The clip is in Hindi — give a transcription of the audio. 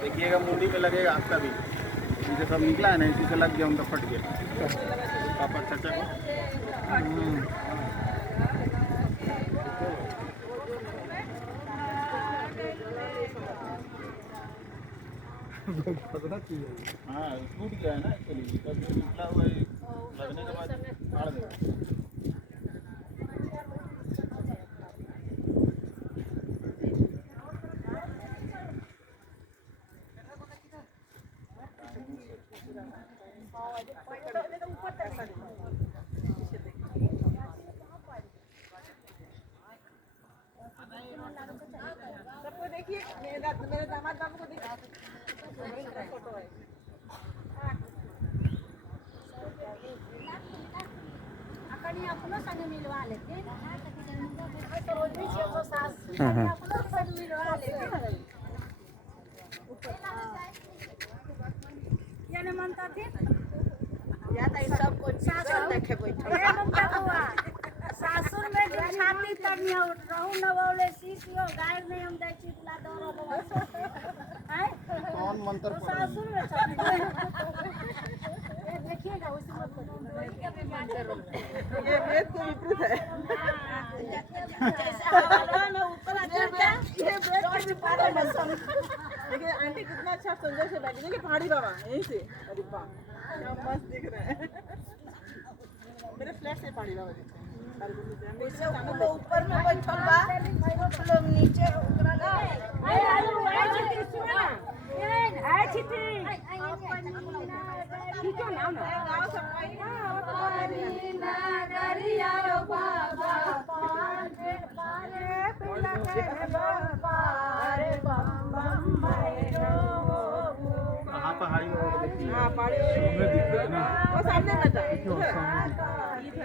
देखिएगा मुंडी में लगेगा आपका भी, इनसे सब निकला है ना, इसी से लग गया, उनका फट गया पापा चाचा को। हाँ टूट गया है ना एक्चुअली, तब निकला हुआ है, लगने के बाद फाड़ देगा। सबको देखिए, मेरे दामाद बाबू को देखिए, फोटो है। अकड़ी अपनो संग मिलवा लेते, तो रोज भी 607 अपनो संग मिलवा लेते। ये न मनता थी या तो सब कुछ सासुर देखे बैठे। सासुर में जो छाती तनी उठ रहू न बोले सीसियो गाय में हम दे चितला दरो है कौन मंत्र पढ़ रहा है? सासुर में छाती ये देखिएगा उसी ये वेद के विपरीत है। जैसे हवा में ऊपर आता ये वेद के विपरीत है। देखिए आंटी कितना अच्छा सुंदर से बैठी, देखिए पहाड़ी बाबा यहीं से, अरे वाह क्या मस्त दिख रहे हैं। मेरे फ्लैट से पहाड़ी बाबा दिखते हैं। वो ऊपर में बैठल बा, लोग नीचे उतरा ला। आई छिती ठीक है ना गाँव सफाई नगरिया रो बाबा पारे पिला के पारे बम बम भैरो कहाँ पहाड़ी और देखिए, हाँ पहाड़ी सामने दिख रहा है ना, वो सामने में था।